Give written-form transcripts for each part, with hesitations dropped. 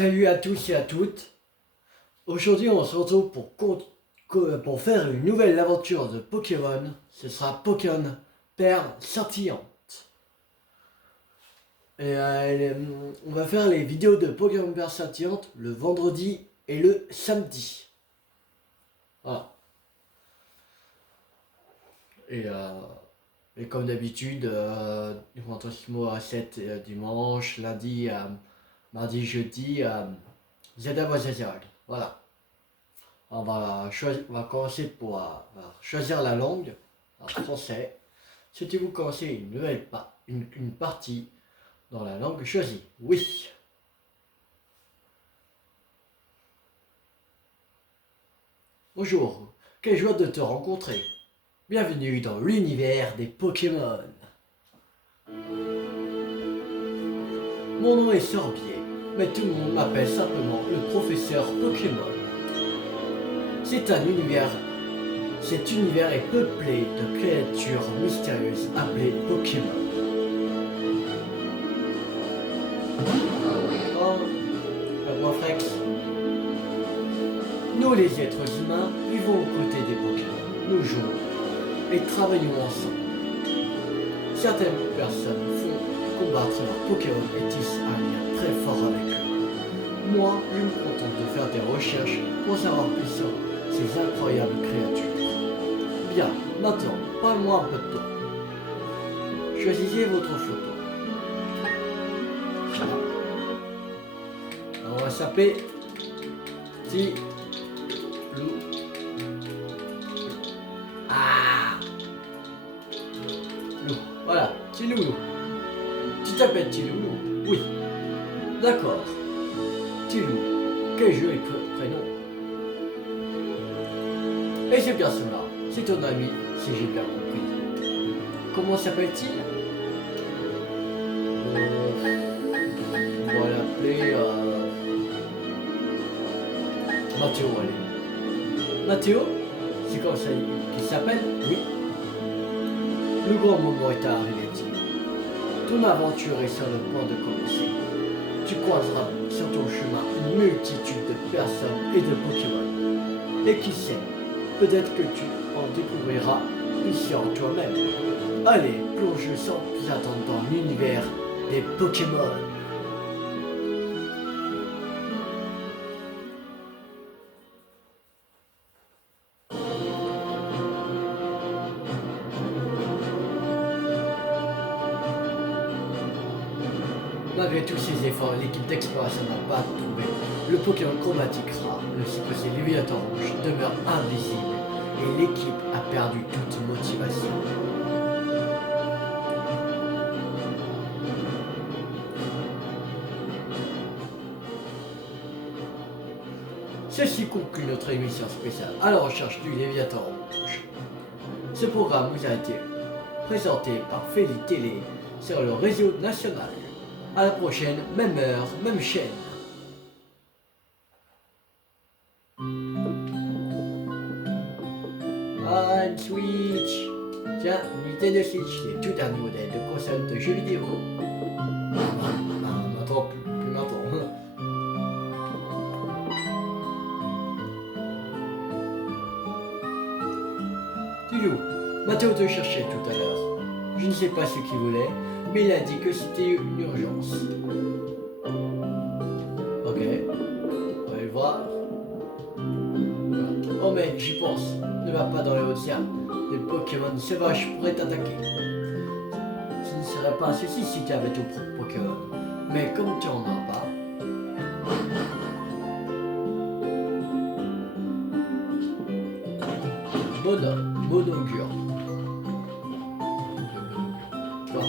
Salut à tous et à toutes. Aujourd'hui, on se retrouve pour faire une nouvelle aventure de Pokémon. Ce sera Pokémon Perle Scintillante. On va faire les vidéos de Pokémon Perle Scintillante le vendredi et le samedi. Voilà. Et, euh, et comme d'habitude, Fantasmo à 7 dimanche, lundi, mardi, jeudi, Zelda Voisagirag. Voilà. On va commencer par choisir la langue, en français. Souhaitez-vous commencer une partie dans la langue choisie? Oui. Bonjour, quelle joie de te rencontrer. Bienvenue dans l'univers des Pokémon. Mon nom est Sorbier, mais tout le monde m'appelle simplement le professeur Pokémon. Cet univers est peuplé de créatures mystérieuses appelées Pokémon. Oh, la voix Frex. Nous les êtres humains vivons aux côtés des Pokémon. Nous jouons et travaillons ensemble. Certaines personnes font combattre leurs Pokémon et tissent un lien très fort avec eux. Moi, je me contente de faire des recherches pour savoir plus sur ces incroyables créatures. Bien, maintenant, parle-moi un peu de toi. Choisissez votre photo. Voilà. Alors, on va s'appeler Petit Loup. Ah Loup. Voilà, Petit Loulou. Tu t'appelles Petit Loulou? Oui. D'accord. Petit Loup. Quel joli prénom. Et c'est bien cela. C'est ton ami, si j'ai bien compris. Comment s'appelle-t-il? On va l'appeler Mathéo, allez. Mathéo? C'est comme ça qu'il s'appelle? Oui. Le grand moment est arrivé-t-il. Ton aventure est sur le point de commencer. Tu croiseras sur ton chemin une multitude de personnes et de Pokémon. Et qui sait, peut-être que tu en découvriras plus sur toi-même. Allez, plonge sans plus attendre dans l'univers des Pokémon. Malgré tous ses efforts, l'équipe d'exploration n'a pas trouvé le Pokémon chromatique rare. Le supposé Léviathan rouge demeure invisible et l'équipe a perdu toute motivation. Ceci conclut notre émission spéciale à la recherche du Léviathan rouge. Ce programme vous a été présenté par Feli Télé sur le réseau national. À la prochaine, même heure, même chaîne. Ah, une Switch. Tiens, Nintendo Switch, les tout derniers modèles de consoles de jeux vidéo. Maintenant, plus maintenant. Toujours, Mathéo te cherchait tout à l'heure. Je ne sais pas ce qu'il voulait, mais il a dit que c'était une urgence. Ok, on va le voir. Oh mais j'y pense, ne va pas dans les Hautes-Alpes. Les Pokémon sauvages pourraient t'attaquer. Ce ne serait pas un souci si tu avais ton propre Pokémon. Mais comme tu en as pas... Monogure. Bon.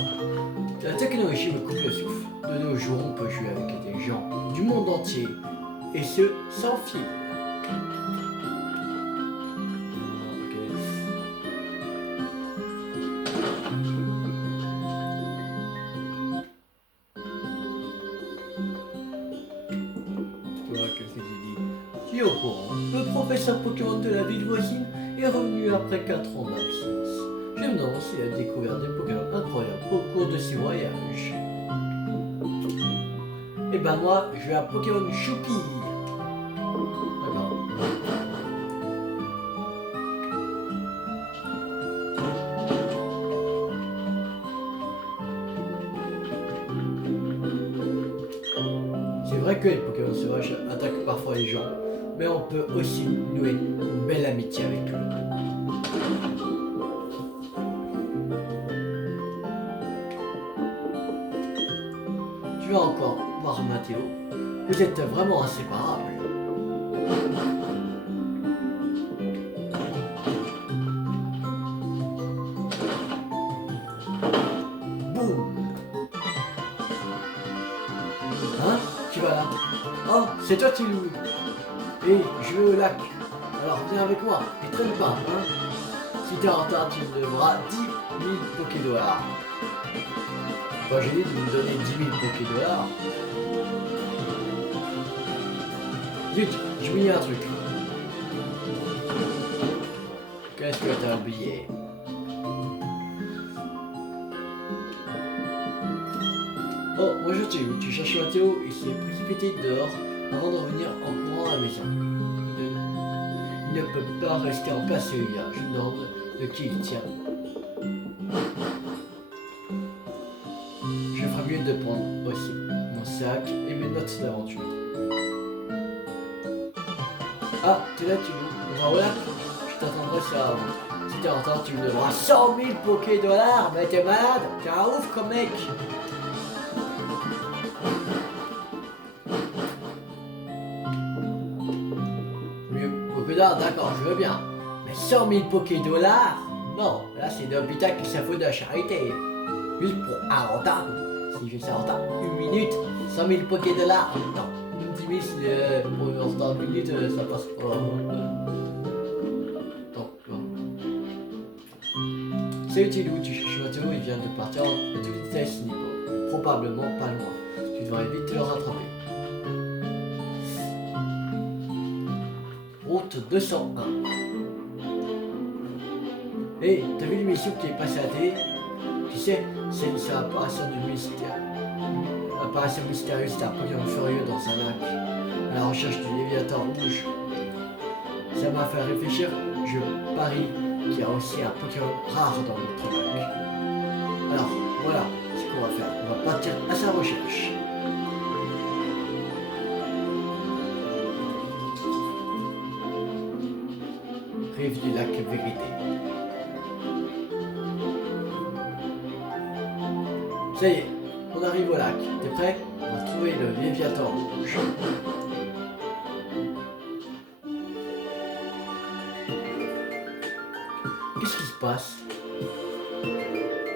La technologie me coupe le souffle. De nos jours, on peut jouer avec des gens du monde entier. Et ce, sans fil. Qu'est-ce que j'ai dit? Tu es au courant, le professeur Pokémon de la ville voisine est revenu après 4 ans d'absence. Je me demande s'il a découvert des Pokémon incroyables au cours de ses voyages. Et ben moi, je vais à Pokémon Choupi. D'accord. C'est vrai que les Pokémon sauvages attaquent parfois les gens, mais on peut aussi nouer une belle amitié avec eux. Tu vas encore voir Mathéo. Vous êtes vraiment inséparables. Boum. Hein? Tu vas là? Oh, c'est toi Tilou. Et je vais au lac. Alors viens avec moi et traîne pas, hein? Si t'es en retard, tu me devras 10 000 Pokédollars. Pas gêné de me donner 10 000 Pokédollars. Zut, j'ai oublié un truc. Qu'est-ce que t'as oublié? Oh, bonjour Théo, tu cherches Mathéo, il s'est précipité dehors avant de revenir en courant à la maison. Il ne peut pas rester en place celui-là, je me demande de qui il tient. Je ferais mieux de prendre aussi mon sac et mes notes d'aventure. Ah, t'es là Théo, on va au lac? Je t'attendrai ça avant. Si t'es en retard, tu me donneras 100 000 Pokédollars, mais t'es malade? T'es un ouf comme mec! D'accord, je veux bien. Mais 100 000 Pokédollars? Non, là c'est l'hôpital qui s'affout de la charité. Juste pour un retard. Si je fais ça en retard, une minute, 100 000 Pokédollars. Non, 10 000 pour un retard d'une minute, ça passe pas. Non. Salut Tilou, tu cherches Mathéo, il vient de partir à toute vitesse niveau. Probablement pas loin. Tu devrais vite le rattraper. Route 201. Hey, t'as vu l'émission qui est passée à la télé? Tu sais, c'est l'apparition du mystère. L'apparition mystérieuse d'un Pokémon furieux dans un lac, à la recherche du Léviathan rouge. Ça m'a fait réfléchir, je parie qu'il y a aussi un Pokémon rare dans notre lac. Alors, voilà ce qu'on va faire. On va partir à sa recherche. Rive du lac Vérité. Ça y est, on arrive au lac. T'es prêt? On va trouver le Léviathan rouge. Qu'est-ce qui se passe?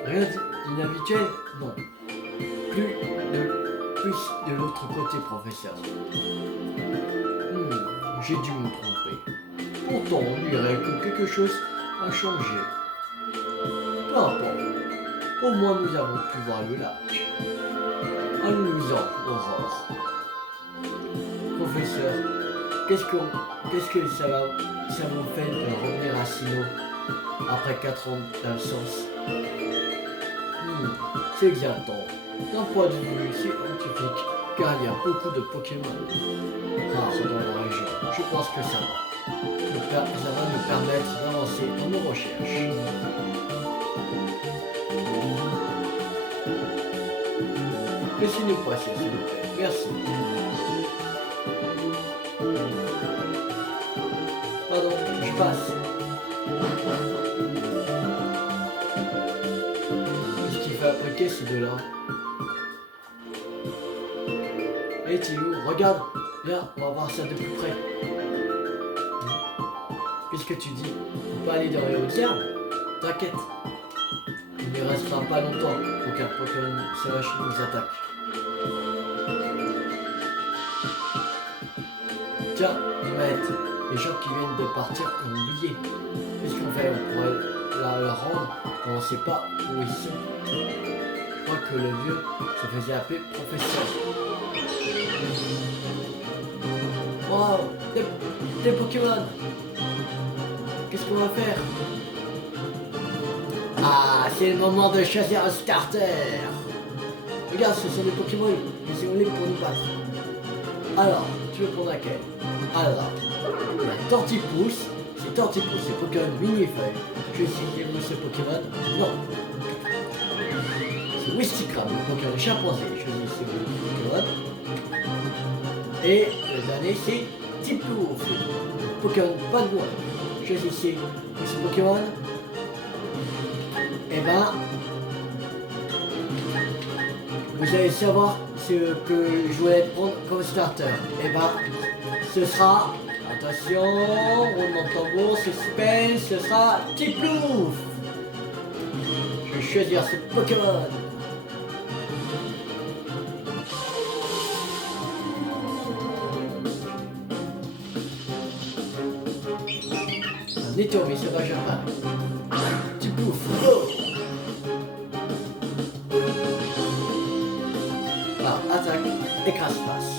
Rien d'inhabituel? Non. Plus de l'autre côté, professeur. J'ai dû me tromper. Pourtant, on dirait que quelque chose a changé. Peu importe. Au moins, nous avons pu voir le lac. Amusant, Aurore. Professeur, qu'est-ce que ça vous fait de revenir à Sinnoh après 4 ans d'absence? C'est exaltant. D'un point de vue scientifique, car il y a beaucoup de Pokémon rares dans la région. Je pense que ça va nous permettre d'avancer dans nos recherches. Laissez-nous passer, s'il vous plaît. Merci. Pardon, je passe. Qu'est-ce qu'il fait appliquer ces deux-là? Hé Tilou, regarde. Viens, on va voir ça de plus près. Qu'est-ce que tu dis? On peut aller dans les hautes herbes? T'inquiète. Il ne restera pas longtemps pour qu'un Pokémon sauvage nous attaque. Tiens, Maître, les gens qui viennent de partir ont oublié. Qu'est-ce qu'on fait? On pourrait leur rendre quand on ne sait pas où ils sont. Je crois que le vieux se faisait appeler professeur. Wow, des Pokémon! Qu'est-ce qu'on va faire? Ah, c'est le moment de choisir un starter! Regarde, ce sont des Pokémon. Ils sont là pour nous battre. Alors, tu veux prendre laquelle? Alors, il y a Tortipousse. C'est Tortipousse, c'est Pokémon mini-feuille. Je vais essayer de ce Pokémon. Non. C'est Wistikram, le Pokémon chimpanzé. Je vais essayer de Pokémon. Et le dernier, c'est Tiplouf, le Pokémon Pangouin. Je vais essayer de ce Pokémon. Et ben, vous allez savoir ce que je voulais prendre comme starter. Et ben, ce sera, attention, roulement de tambour, suspense, ce sera Tiplouf. Je vais choisir ce Pokémon. Un étourdi sauvage apparaît. Tiplouf. Oh. Attaque, écrase-face.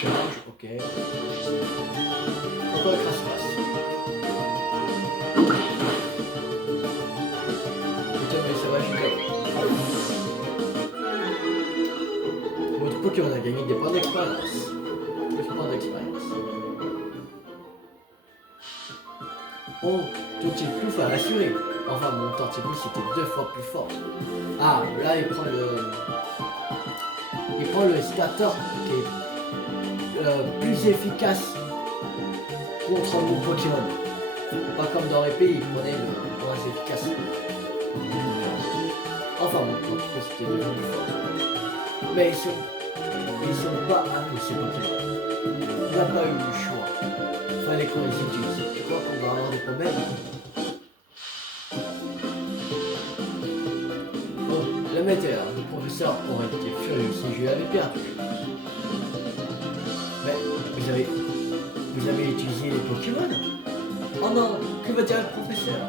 Charge, ok. Pourquoi écrase-face? Mais ça va juste. Votre Pokémon a gagné des points d'expérience. Des points d'expérience. Oh, tout est plus à rassurer. Enfin, mon Tortipousse c'était 2 fois plus fort. Ah, là il prend le Stator qui est plus efficace contre mon Pokémon. Pas comme dans les pays, il prenait le moins efficace. Enfin, mon Tortipousse c'était 2 fois plus fort. Mais ils sont pas à nous ces Pokémon. Il n'a pas eu le choix. Fallait qu'on les utilise. Tu crois qu'on va avoir des problèmes? Le metteur, le professeur aurait été furieux si je l'avais perdu. Mais vous avez utilisé les Pokémon? Oh non, que va dire le professeur?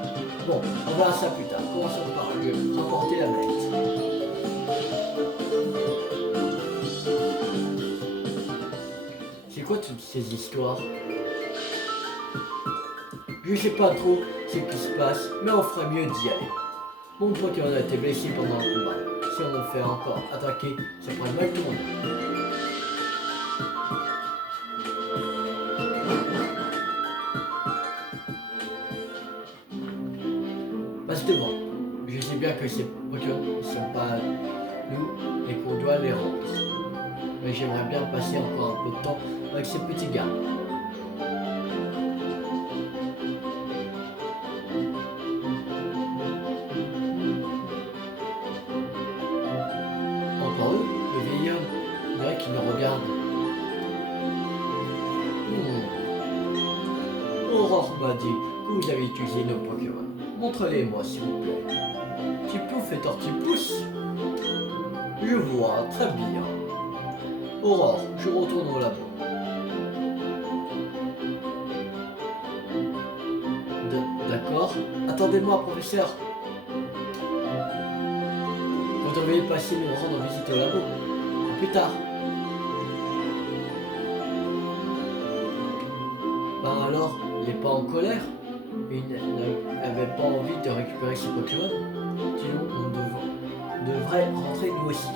Bon, on verra ça plus tard. Commençons par lui rapporter la mette. C'est quoi toutes ces histoires? Je sais pas trop ce qui se passe, mais on ferait mieux d'y aller. Mon Pokémon a été blessé pendant le combat. Si on me fait encore attaquer, ça pourrait mal tourner. Passe devant. Je sais bien que ces Pokémon ne sont pas nous et qu'on doit les rendre. Mais j'aimerais bien passer encore un peu de temps avec ces petits gars. Qui me regarde. Aurore m'a dit que vous avez utilisé nos Pokémon. Montrez-les-moi s'il vous plaît. Tiplouf et Tortipousse. Je vois, très bien. Aurore, je retourne au labo. D'accord. Attendez-moi, professeur. Vous devriez passer nous rendre visite au labo. Plus tard. Ben alors, il n'est pas en colère. Il n'avait pas envie de récupérer ses Pokémon. Sinon, on devrait rentrer nous aussi.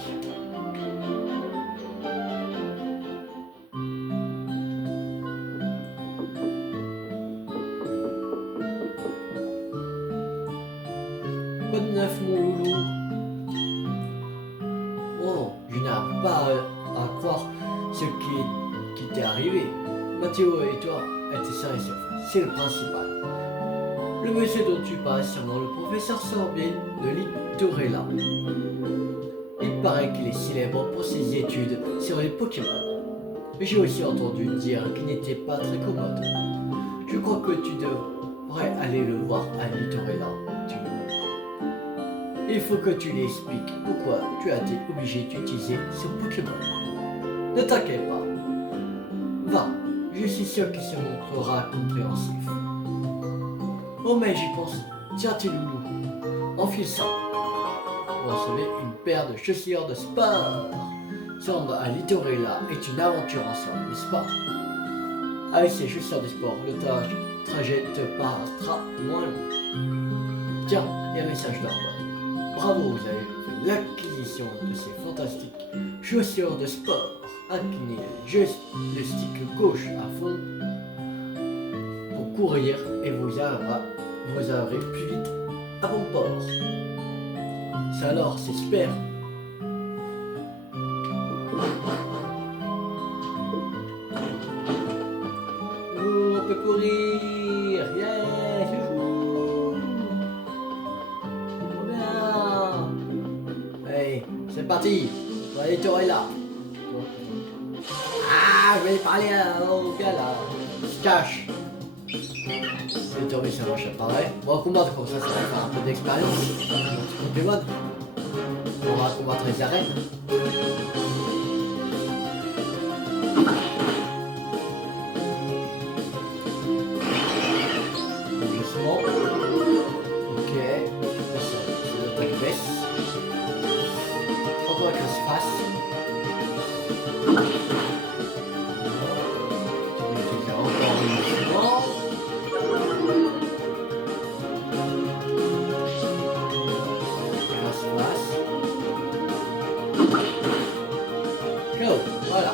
Quoi de neuf, mon loulou? Oh, je n'arrive pas à croire ce qui t'est arrivé. Mathéo et toi étaient sains et saufs. C'est le principal. Le monsieur dont tu parles sûrement le professeur Sorbet de Littorella. Il paraît qu'il est célèbre pour ses études sur les Pokémon. Mais j'ai aussi entendu dire qu'il n'était pas très commode. Je crois que tu devrais aller le voir à Littorella. Il faut que tu lui expliques pourquoi tu as été obligé d'utiliser ce Pokémon. Ne t'inquiète pas. Va, je suis sûr qu'il se montrera compréhensif. Oh mais j'y pense. Tiens tes loulous, enfile ça. Vous recevez une paire de chaussures de sport. Se rendre à Littorella est une aventure ensemble, n'est-ce pas? Avec ces chaussures de sport, le trajet te paraîtra moins long. Tiens, et un message d'ordre. Bravo, vous avez fait l'acquisition de ces fantastiques chaussures de sport. Inclinez juste le stick gauche à fond pour courir et vous arriverez plus vite à bon port. Ça alors, c'est super. Oh, on peut courir. Yeah, youhou. Trop bien. Allez, c'est parti. Allez, tu là. Ah, je vais parler au gars là. Je cache. C'est théorie, ça marche pareil. On va combattre comme ça va faire un peu d'expérience. Pokémon. On va combattre les arènes. Doucement. Ok. C'est l'attaque baisse. Encore avec la face. Voilà.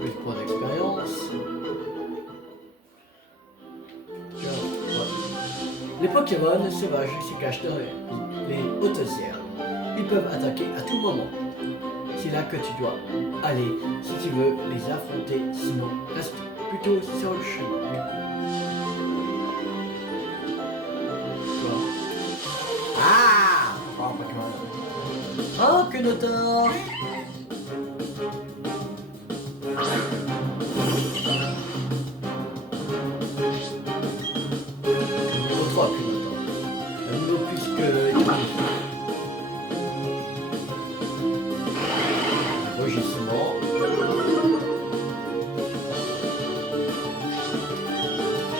Plus de points d'expérience. Les Pokémon sauvages se cachent dans les hautes herbes. Ils peuvent attaquer à tout moment. C'est là que tu dois aller si tu veux les affronter, sinon reste plutôt sur le chemin. Ah! Oh, que Notor! Niveau 3 que Notor. Un niveau plus que... Rugissement.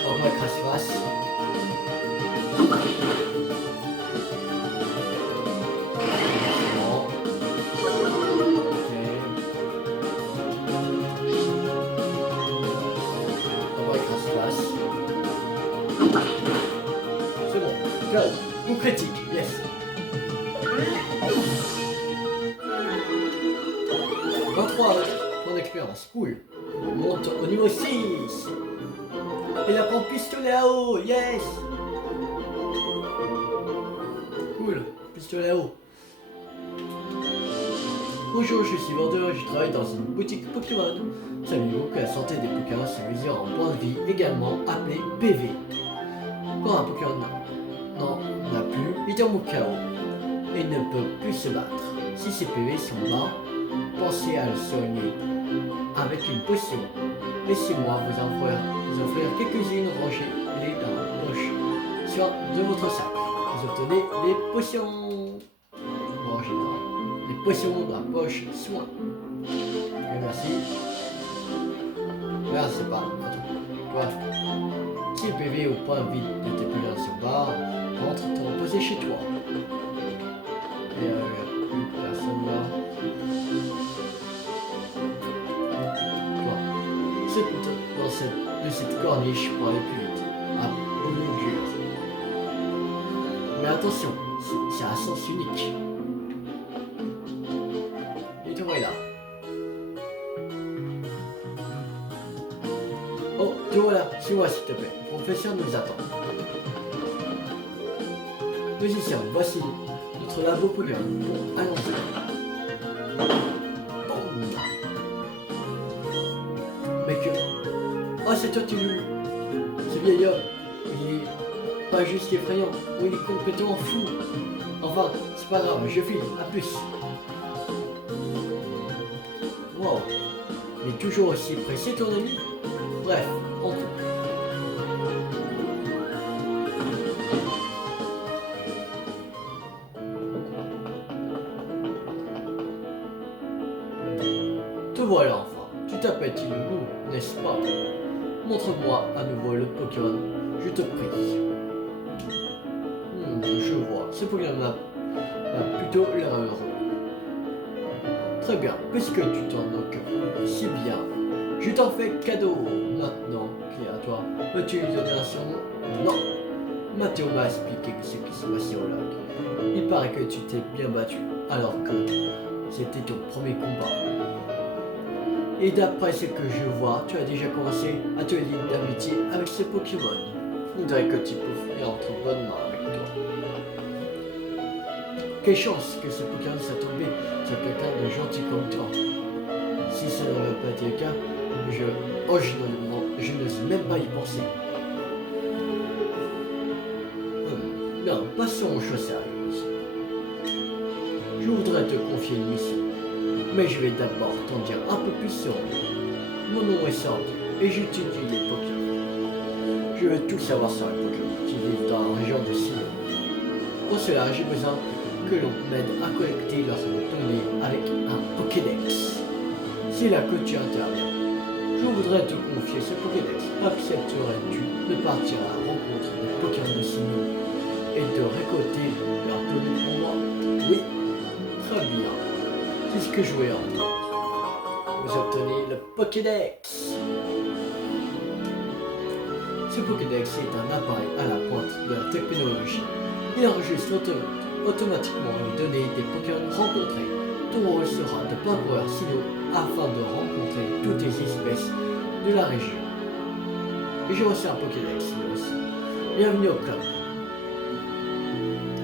On va crasse-face. C'est bon. Go. Coup critique. Yes. 23 points d'expérience. Cool. On monte au niveau 6. Et la prend pistolet à eau. Yes. Cool. Pistolet à eau. Bonjour, je suis vendeur et je travaille dans une boutique Pokémon. Saviez-vous que la santé des Pokémon se mesure en points de vie, également appelé PV? Quand un Pokémon n'en a plus, il tombe au chaos et ne peut plus se battre. Si ses PV sont bas, pensez à le soigner avec une potion. Laissez-moi vous offrir quelques-unes rangées dans la poche de votre sac. Vous obtenez des potions. Bon, en général, les potions dans la poche soin. Et merci. Là, c'est pas un truc. Bref. Si le PV au point vide de tes PV sont bas, rentre te reposer chez toi. Et il n'y a plus personne là. De cette corniche pour aller plus vite. À bon augure. Mais attention, c'est un sens unique. Et te voilà. Oh, te voilà, suis-moi s'il te plaît. Le professeur nous attend. Musicien, voici notre labo Pokémon. Bon, allons-y. Mais que... Oh, c'est toi, tu... Ce vieil homme, il est pas juste effrayant, il est complètement fou. Enfin, c'est pas grave, je file, à plus. Wow, il est toujours aussi pressé ton ami. Bref, on coupe. Te voilà enfin, tu t'appelles Tiloulou, n'est-ce pas? Montre-moi à nouveau le Pokémon, je te prie. Je vois, ce Pokémon a plutôt l'air heureux. Très bien, puisque tu t'en occupes si bien, Je t'en fais cadeau maintenant, qui est à toi. Veux-tu lui donner un surnom? Non. Mathéo m'a expliqué ce qui s'est passé au lac. Il paraît que tu t'es bien battu, alors que c'était ton premier combat. Et d'après ce que je vois, tu as déjà commencé à te lier d'amitié avec ces Pokémon. On dirait que tu peux entre bonnes mains avec toi. Quelle chance que ce Pokémon soit tombé sur quelqu'un de gentil comme toi. Si ça n'avait pas été le cas, je n'ose même pas y penser. Bien, passons aux choses sérieuses. Je voudrais te confier une mission, mais je vais d'abord t'en dire un peu plus sur moi. Mon nom est Sandy et j'étudie les Pokémon. Je veux tout savoir sur les Pokémon qui vivent dans la région de Sinnoh. Pour cela, j'ai besoin que l'on m'aide à collecter leurs données avec un Pokédex. C'est là que tu interviens. Je voudrais te confier ce Pokédex. Accepterais-tu de partir à la rencontre des Pokémon de Sinnoh et de récolter leurs données pour moi? Oui, très bien. C'est ce que je voulais entendre. Vous obtenez le Pokédex. Ce Pokédex est un appareil à la pointe de la technologie. Il enregistre automatiquement les données des Pokémon rencontrés. Ton rôle sera de parcourir Sinnoh afin de rencontrer toutes les espèces de la région. Et j'ai reçu un Pokédex aussi. Bienvenue au club.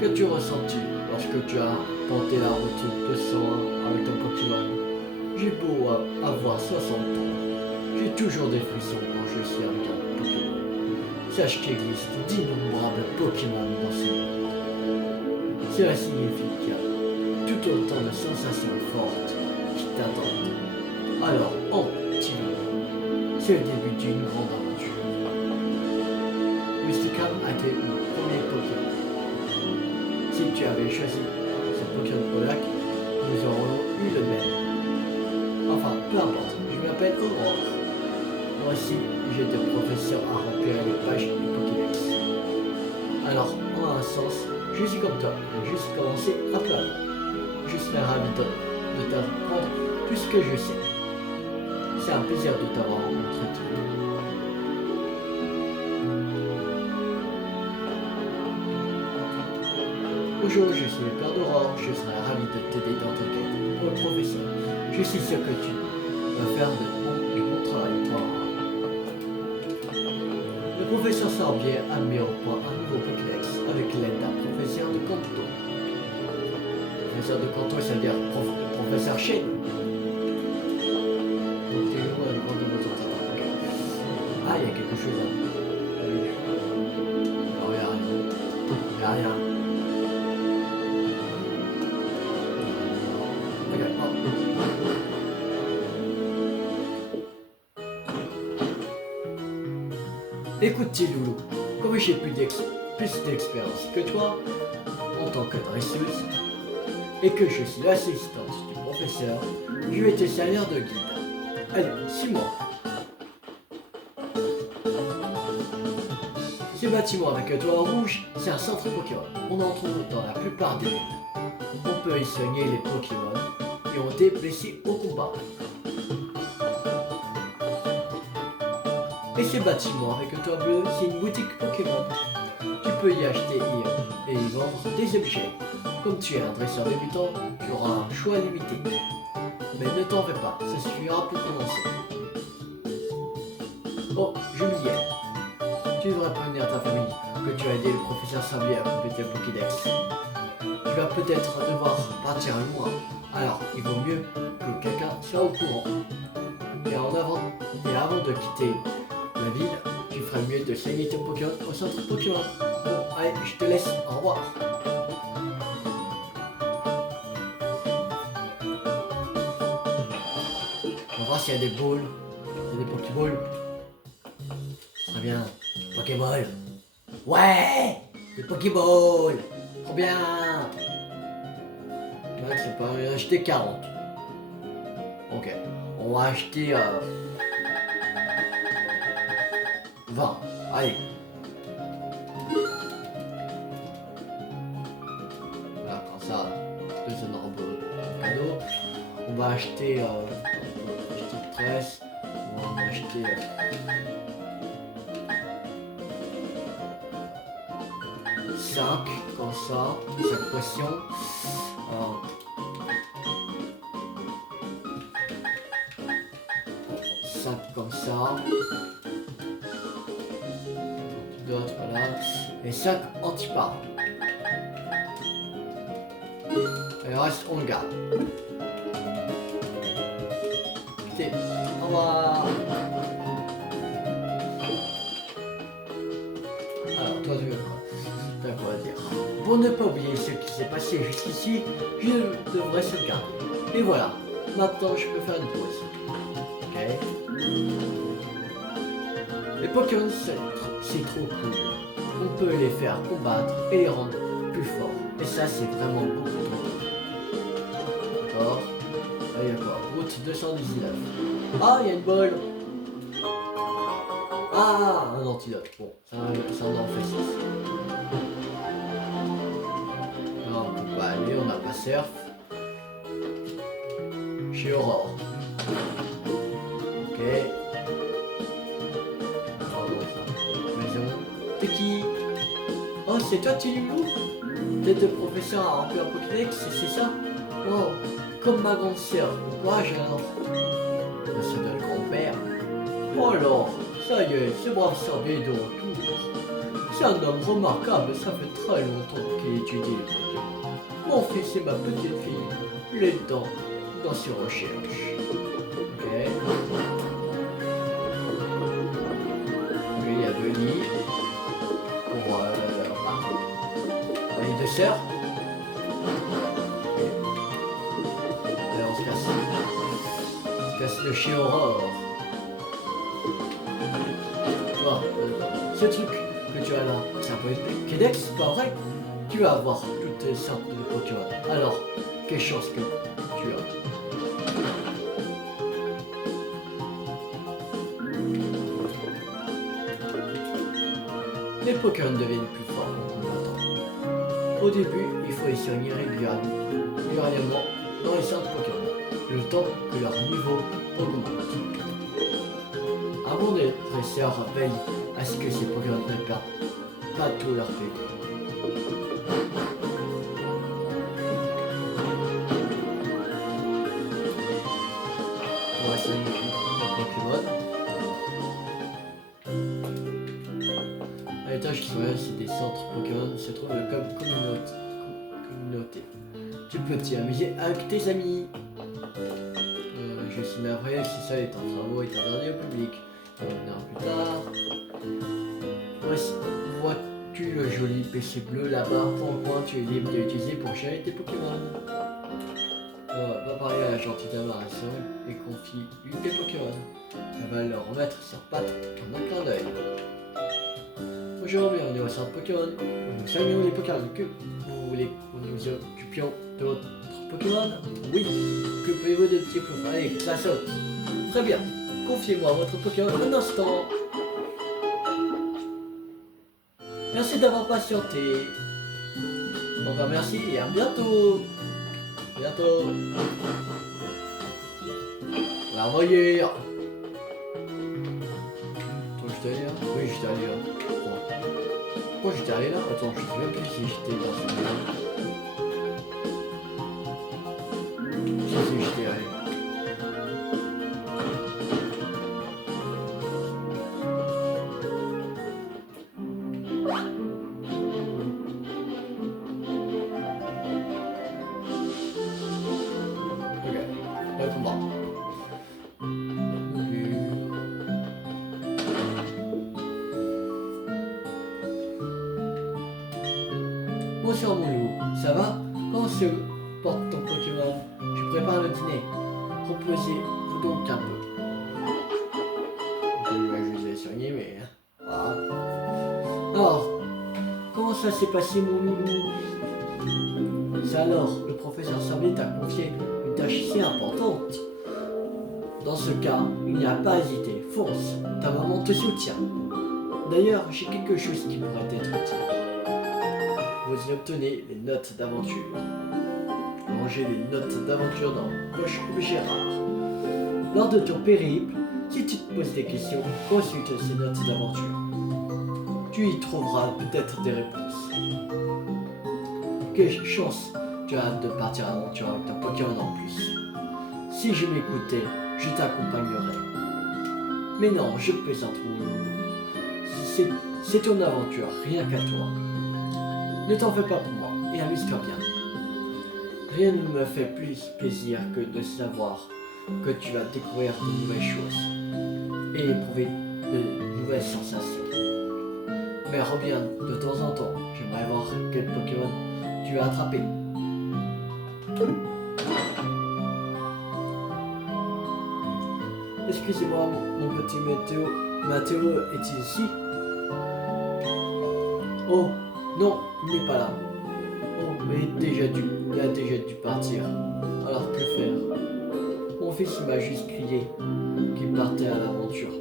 Qu'as-tu ressenti lorsque tu as porté la route 201 avec ton Pokémon? J'ai beau avoir 60 ans, j'ai toujours des frissons quand je suis avec un Pokémon. Sache qu'il existe d'innombrables Pokémon dans ce monde. Cela signifie qu'il y a tout autant de sensations fortes qui t'attendent. Alors, continue. C'est le début d'une grande aventure. Mysticam a été mon premier Pokémon. Si tu avais choisi ce Pokémon au lac, nous aurions eu le même. Enfin, peu importe, je m'appelle Aurore. Moi aussi, j'ai des professeurs à remplir les pages du Pokédex. Alors, en un sens, je suis comme toi, j'ai juste commencé un peu avant. Je serais ravi de t'apprendre tout ce que je sais. C'est un plaisir de t'avoir rencontré. Bonjour, je suis le père d'Aurore, je serais ravi de t'aider dans ta quête. Pour le professeur, je suis sûr que tu vas faire du bon travail. Le professeur Sorbier a mis au point un nouveau Pokédex avec l'aide d'un professeur de Kanto. Professeur de Kanto, ça veut dire professeur Shane. Donc tu es où à l'écran de notre temps. Ah, il y a quelque chose là. Oui. Non, il n'y a rien. Il n'y a rien. Écoute, petit loulou, comme j'ai plus d'expérience que toi en tant que dresseuse et que je suis l'assistante du professeur, je vais te servir de guide. Allez, suis-moi. Ce bâtiment avec un toit rouge, c'est un centre Pokémon. On en trouve dans la plupart des villes. On peut y soigner les Pokémon qui ont été blessés au combat. Et ce bâtiment avec un toit bleu, c'est une boutique Pokémon. Tu peux y acheter et y vendre des objets. Comme tu es un dresseur débutant, tu auras un choix limité. Mais ne t'en fais pas, ça suffira pour commencer. Oh, j'oubliais. Tu devrais prévenir ta famille que tu as aidé le professeur Sorbier à compléter le Pokédex. Tu vas peut-être devoir partir loin, alors il vaut mieux que quelqu'un soit au courant. Et avant de quitter la ville, tu ferais mieux de soigner ton Pokémon au centre Pokémon. Bon, allez, je te laisse, au revoir. On va voir s'il y a des balls, s'il y a des Pokéballs. Très bien, Pokéball. Ouais, des Pokéballs. Trop bien. Ouais, c'est pas, on va acheter 40. Ok, on va acheter 20. Allez. Voilà, comme ça, deux honorables cadeaux. On va acheter 13. On va 5 comme ça, 5 potions. Alors, 5 comme ça. D'autres, voilà. Et 5 antipas. Et le reste, on le garde. Écoutez, on va... Alors, toi, tu veux quoi? T'as quoi à dire? Pour ne pas oublier ce qui s'est passé jusqu'ici, je devrais sauvegarder. Et voilà, maintenant je peux faire une pause. Ok? Les Pokémon, c'est trop cool. On peut les faire combattre et les rendre plus forts. Et ça, c'est vraiment beaucoup trop cool. D'accord? Là, il y a quoi? Route 219. Ah, il y a une bolle! Ah, un antidote. Bon, ça en fait 6. Non, on peut pas aller, on n'a pas surf. Chez Aurore. Ok. Pardon, ça. Maison. T'es qui? Oh, c'est toi, Tilibou? T'es le professeur à remplir un Pokédex, c'est ça? Oh, comme ma grande sœur. Courage alors. C'est notre grand-père. Oh alors, ça y est, ce brave Sorbier est de retour. C'est un homme remarquable, ça fait très longtemps qu'il étudie les Pokémon. Mon fils et ma petite fille, il est dans ses recherches. Ok. Oui, il y a 2 lits. Pour les 2 sœurs. Là, on se casse le chez Aurore. Oh, ce truc que tu as là, c'est un Pokédex, c'est pas vrai? Tu vas avoir toutes sortes de Pokémon. Alors, quelle chance que tu as. Les Pokémon deviennent plus forts en combattant. Au début, il faut les soigner régulièrement dans les centres Pokémon, le temps que leur niveau augmente. Un bon dresseur veille à ce que ces Pokémon ne perdent pas tout leur PV. On va essayer un Pokémon. À l'étage qui c'est des centres Pokémon se trouvent comme communauté. Tu peux t'y amuser avec tes amis. Je suis navré si ça est en travaux et interdit au public. Plus tard. Voici, vois-tu le joli PC bleu là-bas? Pour le coin, tu es libre de l'utiliser pour gérer tes Pokémon. Va parler à la gentille dame à et confie-lui tes Pokémon. Elle va leur remettre sur pattes en un clin d'œil. Bonjour, bienvenue au centre Pokémon. Nous soignons les Pokémon. Que vous voulez que nous occupions de votre Pokémon? Oui. Que pouvez-vous de petit peu? Allez, ça saute. Très bien. Confiez-moi votre Pokémon un instant. Merci d'avoir patienté. Encore merci et à bientôt. Bientôt. La voyure. Attends, j'étais allé là? Oui, j'étais allé là. Pourquoi j'étais allé là? Attends, je sais même plus si j'étais dans ce là. Si, j'étais allé. Bonjour mon loup, ça va? Comment se porte ton Pokémon? Je prépare le dîner. Reposez-vous donc un peu. Je les ai soignés, mais... Voilà. Alors, comment ça s'est passé mon loulou? C'est alors, le professeur Sorbier t'a confié une tâche si importante. Dans ce cas, il n'y a pas à hésiter. Fonce, ta maman te soutient. D'ailleurs, j'ai quelque chose qui pourrait être utile. Vous y obtenez les notes d'aventure. Rangez les notes d'aventure dans poche objet rare. Lors de ton périple, Si tu te poses des questions, consulte ces notes d'aventure. Tu y trouveras peut-être des réponses. Quelle chance tu as de partir à l'aventure avec ton Pokémon en plus. Si je m'écoutais, je t'accompagnerais. Mais non, je plaisante mon loulou. C'est ton aventure, rien qu'à toi. Ne t'en fais pas pour moi et amuse-toi bien. Rien ne me fait plus plaisir que de savoir que tu vas découvrir de nouvelles choses et éprouver de nouvelles sensations. Mais reviens de temps en temps, j'aimerais voir quel Pokémon tu as attrapé. Excusez-moi, mon petit Mathéo est-il ici? Oh, non, il n'est pas là. Oh, mais il a déjà dû partir. Alors que faire? Mon fils m'a juste crié qu'il partait à l'aventure.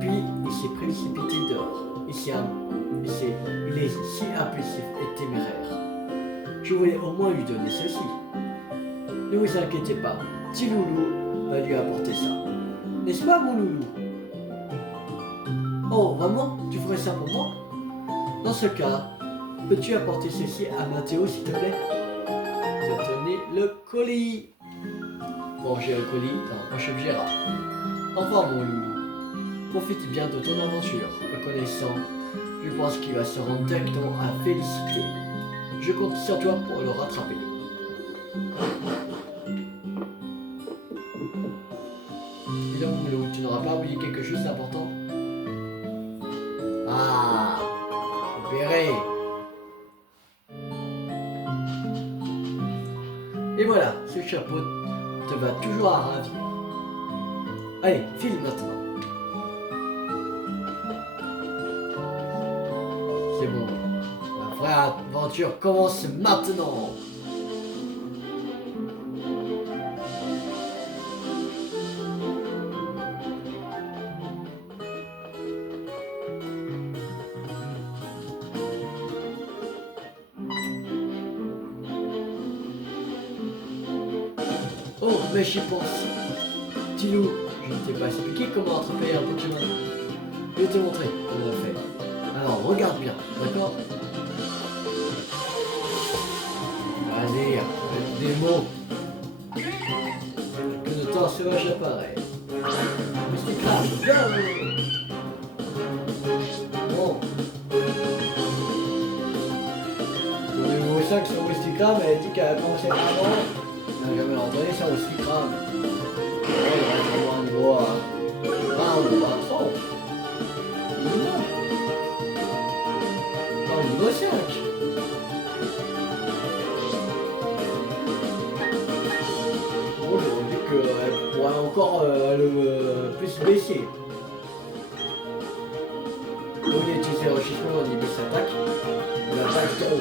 Puis il s'est précipité dehors. Il est si impulsif et téméraire. Je voulais au moins lui donner ceci. Ne vous inquiétez pas, petit loulou va lui apporter ça. N'est-ce pas, mon loulou? Oh, vraiment? Tu ferais ça pour moi? Dans ce cas, peux-tu apporter ceci à Mathéo, s'il te plaît? Tenez le colis. Bon, j'ai le colis dans la poche de Gérard. Au revoir, mon loulou. Profite bien de ton aventure. Me connaissant, je pense qu'il va se rendre directement à Félicité. Je compte sur toi pour le rattraper. Dis donc, Moulou, tu n'auras pas oublié quelque chose d'important? Ah, opéré. Et voilà, ce chapeau te va toujours à ravir. Allez, file maintenant. C'est bon, la vraie aventure commence maintenant. Oh, mais j'y pense. Tilou, je ne t'ai pas expliqué comment attraper un Pokémon. Je vais te montrer comment on fait. Alors, regarde bien, d'accord? Allez, avec des mots. Que de temps sauvage apparaît. Mystic Crash, go! Bon. Le niveau 5 sur Mystic Crash, elle a dit qu'elle a commencé avant. On n'a jamais entendu ça au Sticram. Oh, il reste vraiment un niveau à 20 ou à 30. Non. Pas au niveau 5. Bon, j'aurais dit qu'elle pourrait encore le plus baisser. Au lieu d'utiliser le chiffon au niveau de sa attaque, on attaque trop.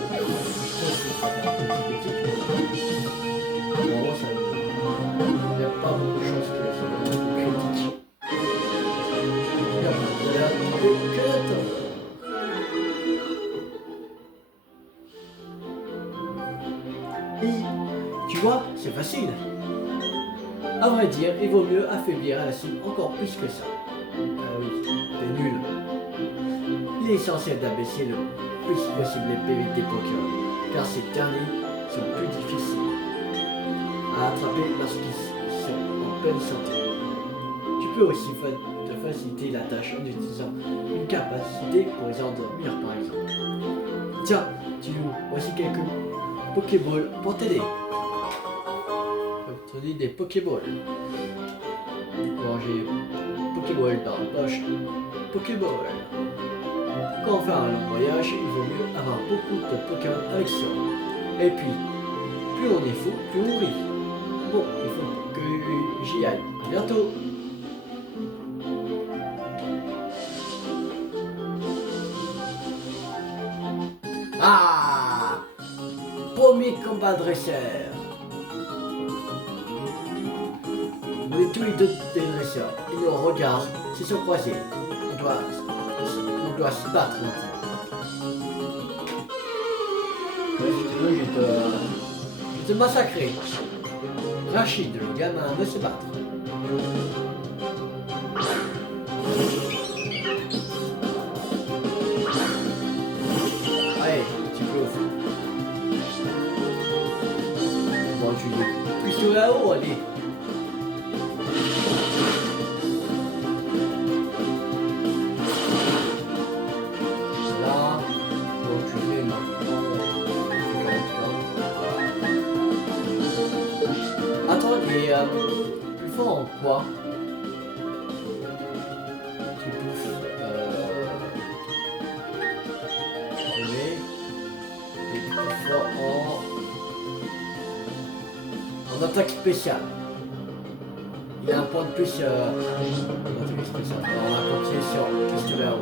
Vraiment, ça il n'y a pas beaucoup de choses que ça critique. Regarde, vous allez attraper que la tort. Et tu vois, c'est facile. À vrai dire, il vaut mieux affaiblir la cible encore plus que ça. Ah oui, t'es nul. Il est essentiel d'abaisser le plus possible les PV des Pokémon, car ces derniers sont plus difficiles à attraper lorsqu'ils sont en pleine santé. Tu peux aussi te faciliter la tâche en utilisant une capacité pour les endormir par exemple. Tiens, Tilou, voici quelques Pokéballs pour t'aider. Je te dis des Pokéballs. Bon, j'ai Pokéball dans la poche. Pokéball. Quand on fait un long voyage, il vaut mieux avoir beaucoup de Pokémon avec soi. Et puis, plus on est fou, plus on rit. Bon, il faut que j'y aille. À bientôt. Ah! Premier combat dresseur. On est tous les deux des dresseurs. Ils nous regardent, s'ils sont croisés. On doit se battre maintenant. Si tu veux, je vais te massacrer. Rachid, le gamin, veut se battre. Pisto là-haut, allez. Là, donc je vais maintenant. Attends, et plus fort en quoi? Tu bouffes. Oui. Et plus fort en attaque spéciale. Il y a un point de plus en attaque spéciale. Alors on va continuer sur pistolet à eau.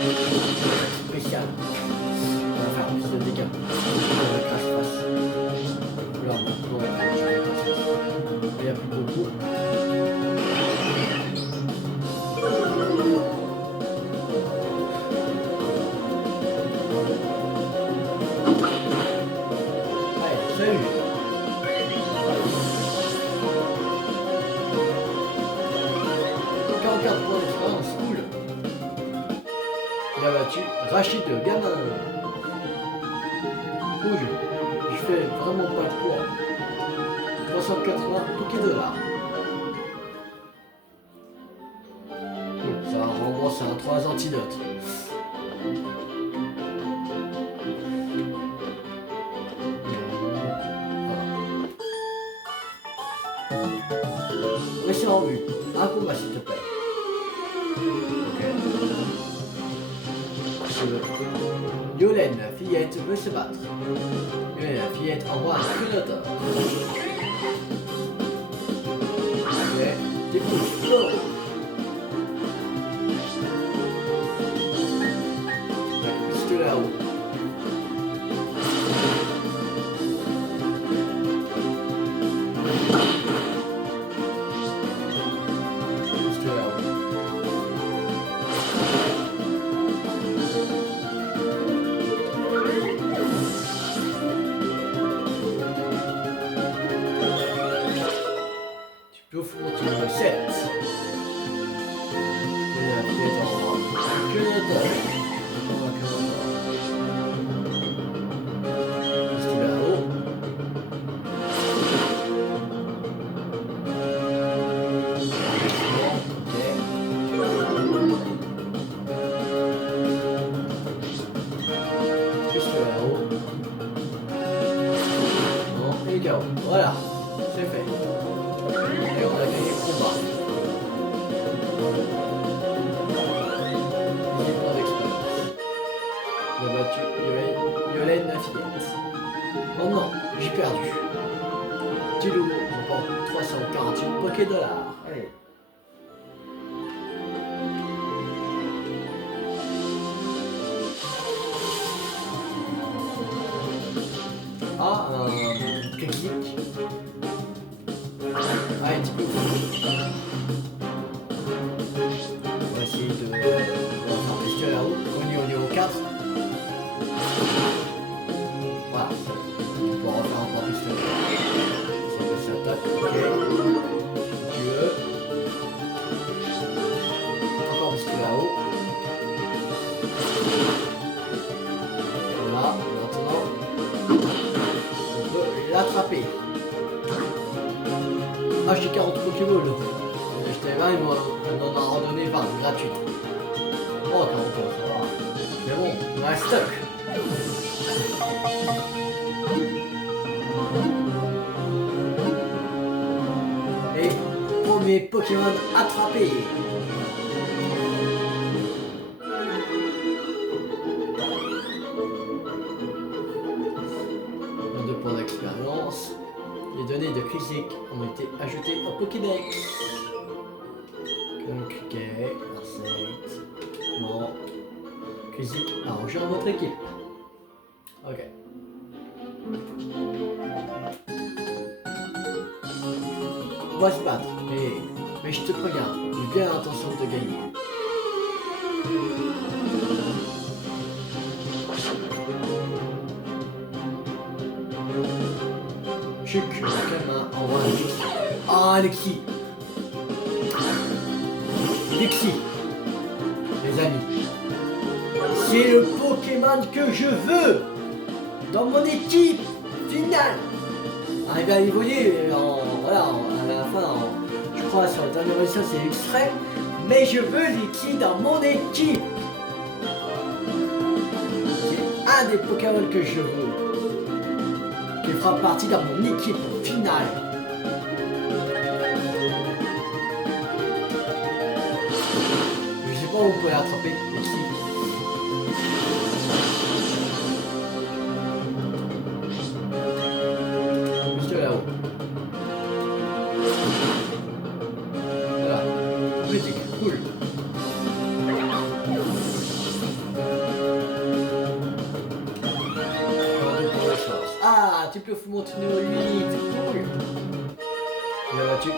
Attaque spéciale. On va faire plus de dégâts. On va crash-face. Là, on va crash-face. Il y a plus beaucoup. Rachid Gamin. Rouge. Je fais vraiment pas le poids. 380 $. Ça rembourse à 3 antidotes. Restez en vue. Un combat s'il te plaît. Yolène, la fillette, veut se battre. Yolène, la fillette, envoie un pilote. Ok, dépouche, go. Pistolet là-haut. Pistolet là-haut. Voilà, c'est fait. Et on a gagné le combat. Uniquement d'expérience. On a battu Yolène la fillette. Oh non, j'ai perdu. Tilou remporte 348 $. Allez. Ah, technique. Ah, un petit peu. On va essayer de faire pistolet là-haut. On est au niveau 4. Voilà. On peut refaire encore pistolet. Ça s'attaque. Ok. Si tu veux. Encore pistolet là-haut. Voilà. Maintenant. L'attraper. Ah, j'ai 40 Pokéballs. J'étais 20 et moi, on en a redonné 20 gratuit. Oh, 40 ça va. Mais bon, on reste stock. Et premier Pokémon attrapé. Les données de Crissic ont été ajoutées au Pokédex. Ok, recette. Non. Crissic a rejoint votre équipe. Ok. On va se battre. Mais je te préviens, j'ai bien l'intention de te gagner. Chuck, la main, envoie un Alexis. Ah, Alexis. Alexis. Les amis. C'est le Pokémon que je veux dans mon équipe finale. arrivé à évoluer, voilà, à la fin, je crois, sur la dernière mission, c'est extrait. Mais je veux Licky dans mon équipe. C'est un des Pokémon que je veux. Qui fera partie dans mon équipe finale. Je sais pas où on peut l'attraper. Ici. Juste là-haut. Voilà. Musique, cool. Ah, tu peux monter au 8, cool.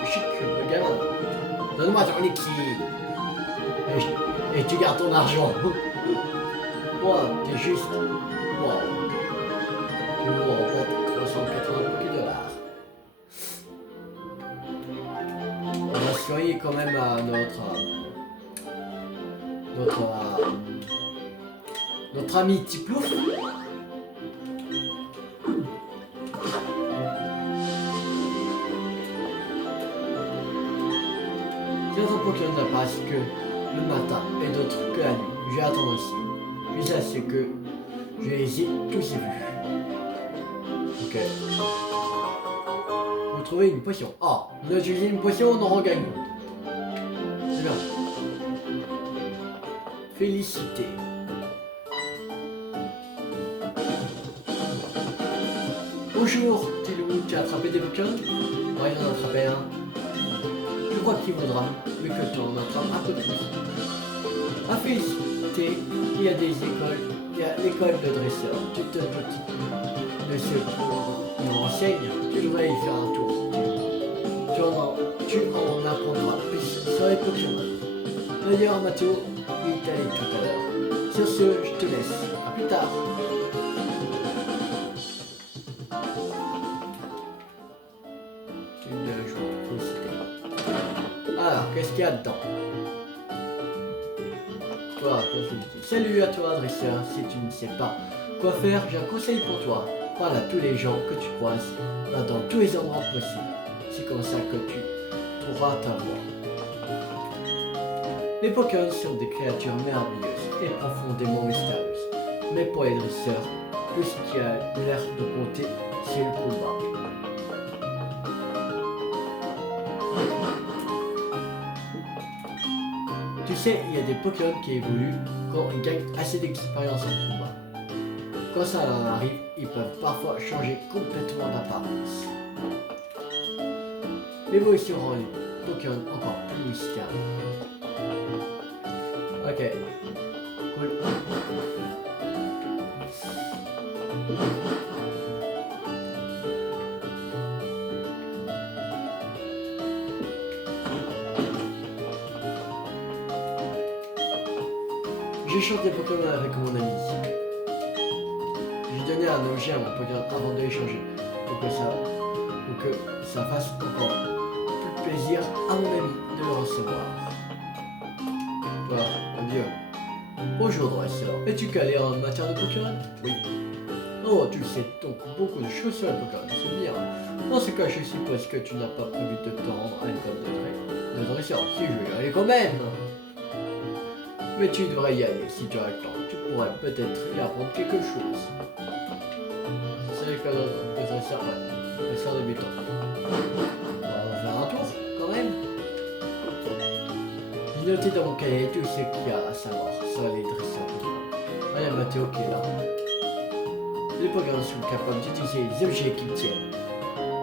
Chic, le gamin. Donne-moi ton liquide. Et tu gardes ton argent. Moi, t'es juste. Wow. Tu nous remportes 380 $. On va se soigner quand même à notre ami Tiplouf. Certains Pokémon n'apparaissent que le matin et d'autres que la nuit. Je vais attendre ici. Puis ça, c'est que je les ai tous vus. Ok. Vous trouvez une potion. Ah, vous avez utilisé une potion, on en regagne une. C'est bien. Félicité. Bonjour, Tilou, tu as attrapé des Pokémon? Ouais, j'en ai attrapé un. Je crois qu'il vaudra mieux que tu en attrapes un peu plus. À féliciter, il y a des écoles, il y a l'école de dresseur. Toute petite de ceux qui nous enseignent, tu devrais y faire un tour. Tu en apprendras plus sur les Pokémon. D'ailleurs, Mathéo, il t'a dit tout à l'heure. Sur ce, je te laisse. À plus tard. Alors, qu'est-ce qu'il y a dedans? Toi, salut à toi, dresseur. Si tu ne sais pas quoi faire, j'ai un conseil pour toi. Parle à tous les gens que tu croises, va dans tous les endroits possibles. C'est comme ça que tu trouveras ta voie. Les Pokémon sont des créatures merveilleuses et profondément mystérieuses. Mais pour les dresseurs, tout ce qui a l'air de compter, c'est le combat. Tu sais, il y a des Pokémon qui évoluent quand ils gagnent assez d'expérience en combat. Quand ça en arrive, ils peuvent parfois changer complètement d'apparence. L'évolution rend les Pokémon encore plus mystérieux. Ok. Cool. J'échange des Pokémon avec mon ami. J'ai donné un objet à mon Pokémon avant de l'échanger pour que ça fasse encore plus plaisir à mon ami de le recevoir. Voilà, adieu. Bonjour dresseur, es-tu calé en matière de Pokémon? Oui. Oh, tu sais donc beaucoup de choses sur les Pokémon, c'est bien. Dans ce cas, je suppose que tu n'as pas prévu de te rendre à l'école de dresseur. Si, je vais y aller quand même. Mais tu devrais y aller si tu as le temps. Tu pourrais peut-être y apprendre quelque chose. C'est l'école de dresseur, ouais. Dresseur débutant. On va faire un tour quand même. J'ai noté dans mon cahier tout ce qu'il y a à savoir sur les dresseurs Pokémon. Ah, il y a Mathéo qui est là. Les Pokémon sont capables d'utiliser les objets qu'ils tiennent.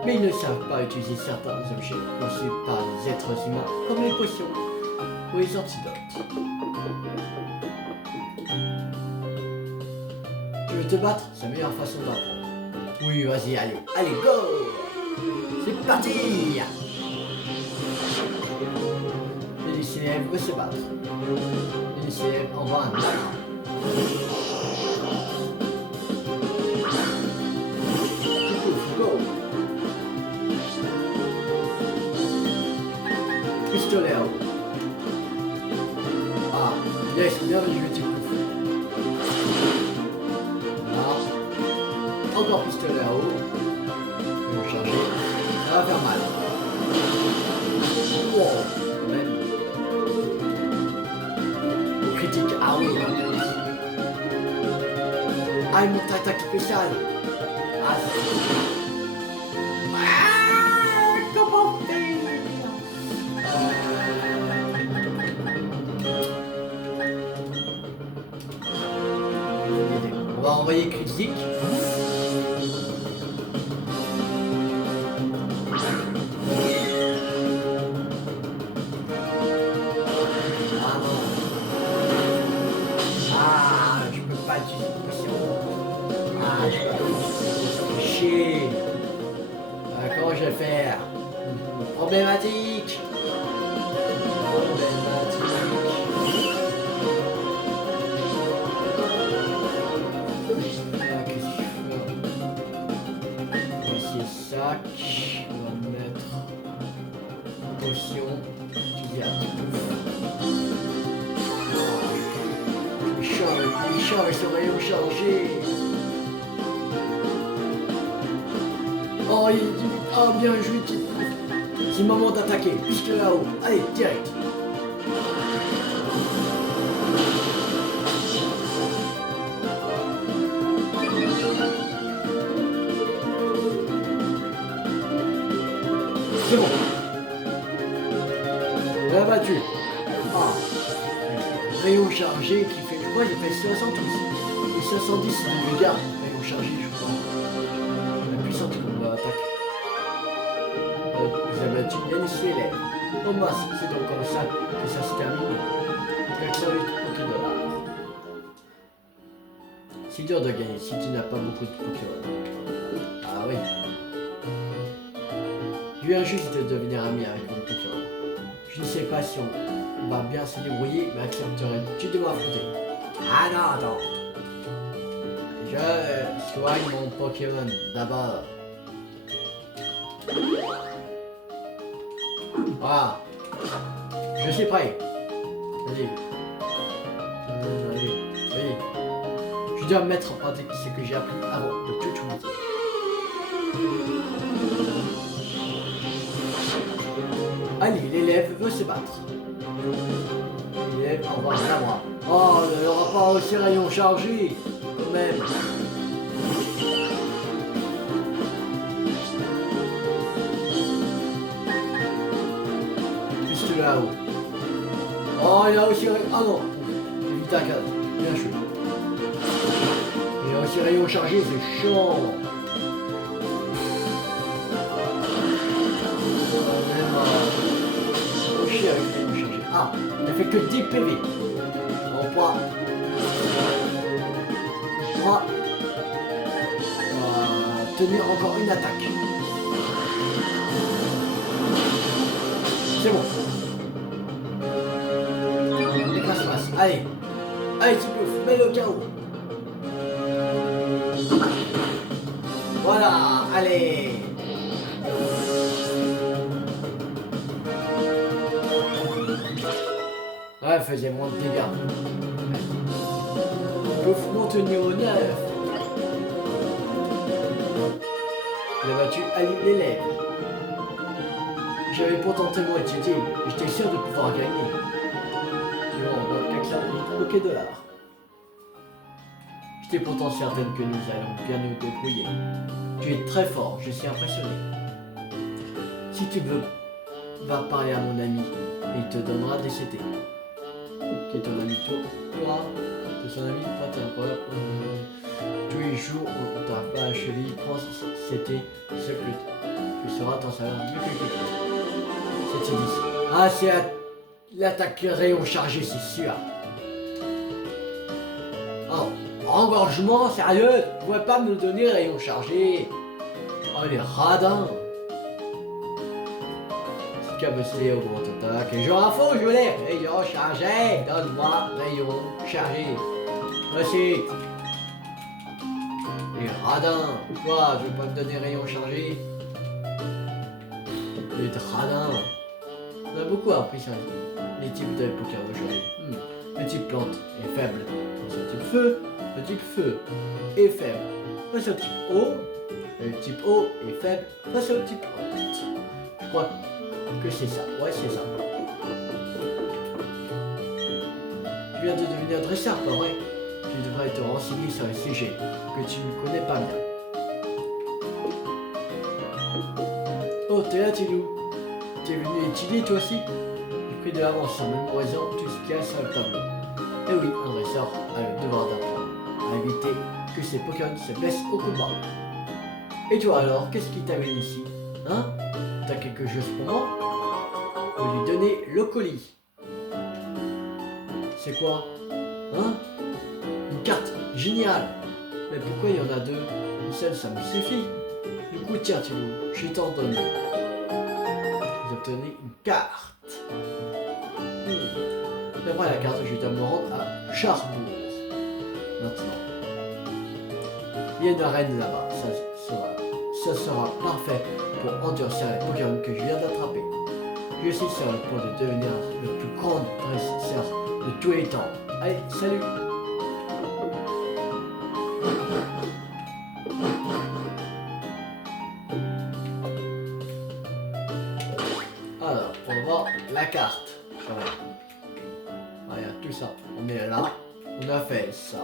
Mais ils ne savent pas utiliser certains objets conçus par les êtres humains, comme les potions ou les antidotes. Tu veux te battre? C'est la meilleure façon d'apprendre. Oui, vas-y, allez, allez, go! C'est parti! Et les célèbres veulent se battre. Et les célèbres envoient un attaque. Go! Pistolet à eau. Ah, yes, bienvenue, petit coup. Encore pistolet à eau. Je vais charger. va faire mal. Wow, quand même. Au critique, ah oui, ah, il monte attaque spéciale. Ah, comment faire? On va envoyer critique. Comment je vais faire? Problématique. Voici sac. On va mettre potion. Il change son rayon chargé. Oh, oh, bien joué, c'est le moment d'attaquer, puisque là-haut. Allez, direct. C'est bon. On l'a battu. Ah. Rayon chargé qui fait, je crois, il fait 60 aussi. Et 70, c'est du dégâts. Rayon chargé, je crois. La puissante qu'on va attaquer. Vous avez battu NC élève. En masse, c'est donc comme ça que ça se termine. 408 $. C'est dur de gagner si tu n'as pas beaucoup de Pokémon. Ah oui. Je viens juste de devenir ami avec mon Pokémon. Je ne sais pas si on va bien se débrouiller, mais accepterais-tu de m'affronter? Ah non, attends. Je soigne mon Pokémon d'abord. Voilà. Je suis prêt. Allez. Allez. Allez. Je dois mettre en pratique ce que j'ai appris avant de tout choisir. Allez, l'élève veut se battre. L'élève envoie un moi. Oh, il n'y aura pas aussi rayon chargé, quand même. Juste là-haut. Oh, il y a aussi rayon. Ah non, vite à 4. Bien joué. Il y a aussi rayon chargé, c'est chiant. Ah, il n'a fait que 10 PV. On pourra tenir encore une attaque. C'est bon. Déclasse-passe. Allez. Allez, tu peux mets-le au chaos. Voilà, allez. Ouais, faisait moins de dégâts. Pouf, maintenu au 9. J'ai battu Ali l'élève. J'avais pourtant tellement étudié, j'étais sûr de pouvoir gagner. Tu vois, on doit $4 $. J'étais pourtant certaine que nous allions bien nous débrouiller. Tu es très fort, je suis impressionné. Si tu veux, va parler à mon ami et il te donnera des CT. Qui est ton ami toi, de son ami, toi t'es incroyable. Tous les jours, on t'a pas à cheville, prends c'était ce que tu seras ton salaire. C'est 10. Ah, c'est l'attaque rayon chargé, c'est sûr. Oh, engorgement, sérieux, tu pouvais pas me donner rayon chargé. Oh, les radins. Cabecé au grand attaque. Et genre à fond, je l'ai. Rayon chargé. Donne-moi rayon chargé. Voici. Les radins. Quoi, je vais pas te donner rayon chargé. Les radins. On a beaucoup appris sur les types de Pokémon aujourd'hui. Le type plante est faible. Le type feu. Le type feu est faible. Le type eau Le type O est faible face au type O. Je crois que c'est ça. Ouais, c'est ça. Tu viens de devenir dresseur, pas vrai? Tu devrais te renseigner sur un sujet que tu ne connais pas bien. Oh, t'es là, Tilou. T'es venu étudier toi aussi? J'ai pris de l'avance en mémorisant tout ce qu'il y a sur le tableau. Et oui, un dresseur a le devoir d'apprendre à éviter que ses Pokémon se blessent au combat. Et toi alors, qu'est-ce qui t'amène ici? Hein? T'as quelque chose pour moi? Faut lui donner le colis. C'est quoi? Hein? Une carte géniale! Mais pourquoi il y en a deux? Une seule, ça me suffit. Du coup, tiens, Tilou, je t'en donne. Vous obtenez une carte. D'après la carte, je dois me rendre à Charbourg. Maintenant. Il y a une arène là-bas. Ça sera parfait pour endurcir les Pokémon que je viens d'attraper. Je suis sur le point de devenir le plus grand dresseur de tous les temps. Allez, salut! Alors, on va voir la carte. Regarde, tout ça. On est là. On a fait ça,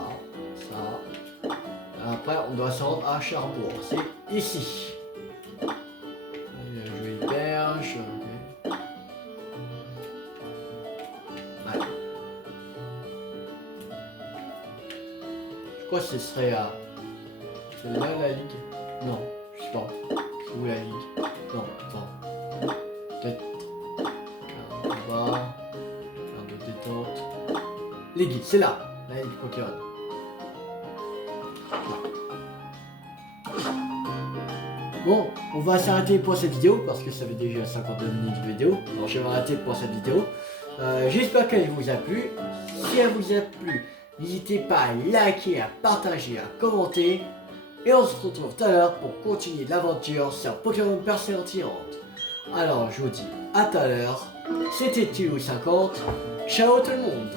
ça. Après, on doit se rendre à Charbourg. C'est ici. Je vais perche. Okay. Ouais. Je crois que ce serait à... C'est là la ligue? Non, je sais pas. C'est où la ligue? Non, attends. Peut-être... Là-bas. Un de détente. Ligue, c'est là. La ligue Pokémon. Bon, on va s'arrêter pour cette vidéo parce que ça fait déjà 52 minutes de vidéo. Alors je vais m'arrêter pour cette vidéo. J'espère qu'elle vous a plu. Si elle vous a plu, n'hésitez pas à liker, à partager, à commenter. Et on se retrouve tout à l'heure pour continuer l'aventure sur Pokémon Persistante. Alors je vous dis à tout à l'heure. C'était Tilou50. Ciao tout le monde.